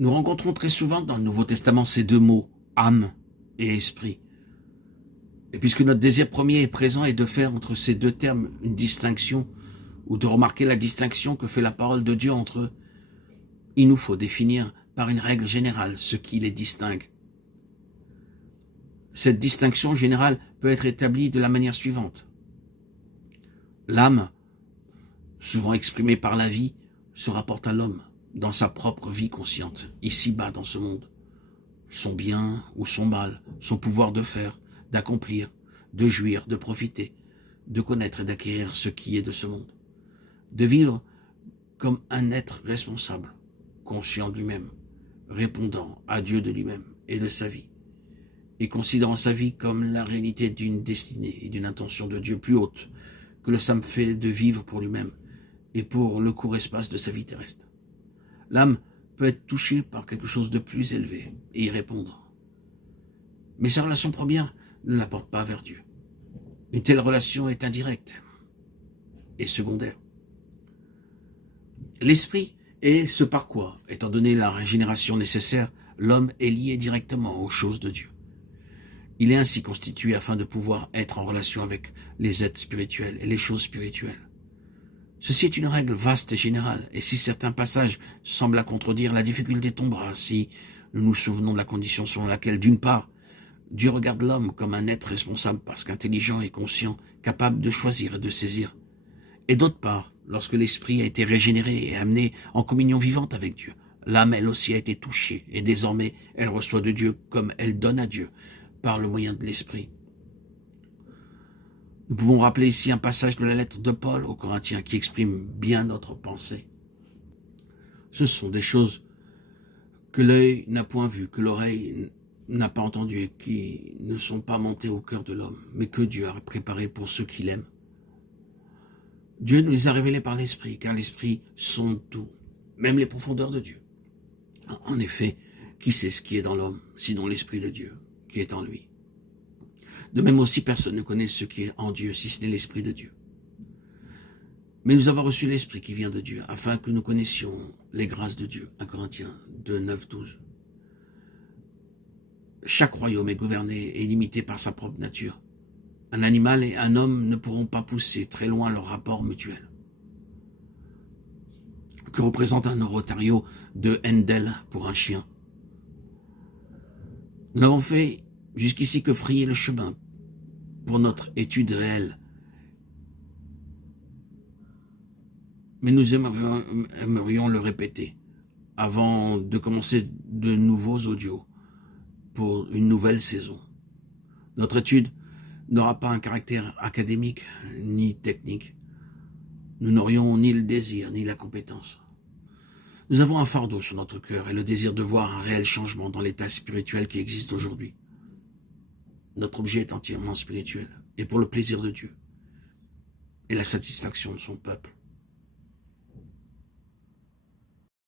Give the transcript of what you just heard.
Nous rencontrons très souvent dans le Nouveau Testament ces deux mots, âme et esprit. Et puisque notre désir premier est présent et de faire entre ces deux termes une distinction, ou de remarquer la distinction que fait la parole de Dieu entre eux, il nous faut définir par une règle générale ce qui les distingue. Cette distinction générale peut être établie de la manière suivante. L'âme, souvent exprimée par la vie, se rapporte à l'homme dans sa propre vie consciente, ici-bas dans ce monde. Son bien ou son mal, son pouvoir de faire, d'accomplir, de jouir, de profiter, de connaître et d'acquérir ce qui est de ce monde. De vivre comme un être responsable, conscient de lui-même, répondant à Dieu de lui-même et de sa vie, et considérant sa vie comme la réalité d'une destinée et d'une intention de Dieu plus haute que le simple fait de vivre pour lui-même et pour le court espace de sa vie terrestre. L'âme peut être touchée par quelque chose de plus élevé et y répondre. Mais sa relation première ne la porte pas vers Dieu. Une telle relation est indirecte et secondaire. L'esprit est ce par quoi, étant donné la régénération nécessaire, l'homme est lié directement aux choses de Dieu. Il est ainsi constitué afin de pouvoir être en relation avec les êtres spirituels et les choses spirituelles. Ceci est une règle vaste et générale, et si certains passages semblent la contredire, la difficulté tombera si nous nous souvenons de la condition selon laquelle, d'une part, Dieu regarde l'homme comme un être responsable parce qu'intelligent et conscient, capable de choisir et de saisir. Et d'autre part, lorsque l'esprit a été régénéré et amené en communion vivante avec Dieu, l'âme elle aussi a été touchée et désormais elle reçoit de Dieu comme elle donne à Dieu par le moyen de l'esprit. Nous pouvons rappeler ici un passage de la lettre de Paul aux Corinthiens qui exprime bien notre pensée. Ce sont des choses que l'œil n'a point vues, que l'oreille n'a pas entendues et qui ne sont pas montées au cœur de l'homme, mais que Dieu a préparées pour ceux qui l'aiment. Dieu nous les a révélés par l'Esprit, car l'Esprit sonde tout, même les profondeurs de Dieu. En effet, qui sait ce qui est dans l'homme, sinon l'Esprit de Dieu qui est en lui? De même aussi, personne ne connaît ce qui est en Dieu, si ce n'est l'Esprit de Dieu. Mais nous avons reçu l'Esprit qui vient de Dieu, afin que nous connaissions les grâces de Dieu. 1 Corinthiens 2, 9, 12. Chaque royaume est gouverné et limité par sa propre nature. Un animal et un homme ne pourront pas pousser très loin leur rapport mutuel. Que représente un orotario de Handel pour un chien? Nous n'avons fait jusqu'ici que frayer le chemin pour notre étude réelle. Mais nous aimerions le répéter avant de commencer de nouveaux audios pour une nouvelle saison. Notre étude n'aura pas un caractère académique ni technique. Nous n'aurions ni le désir ni la compétence. Nous avons un fardeau sur notre cœur et le désir de voir un réel changement dans l'état spirituel qui existe aujourd'hui. Notre objet est entièrement spirituel et pour le plaisir de Dieu et la satisfaction de son peuple.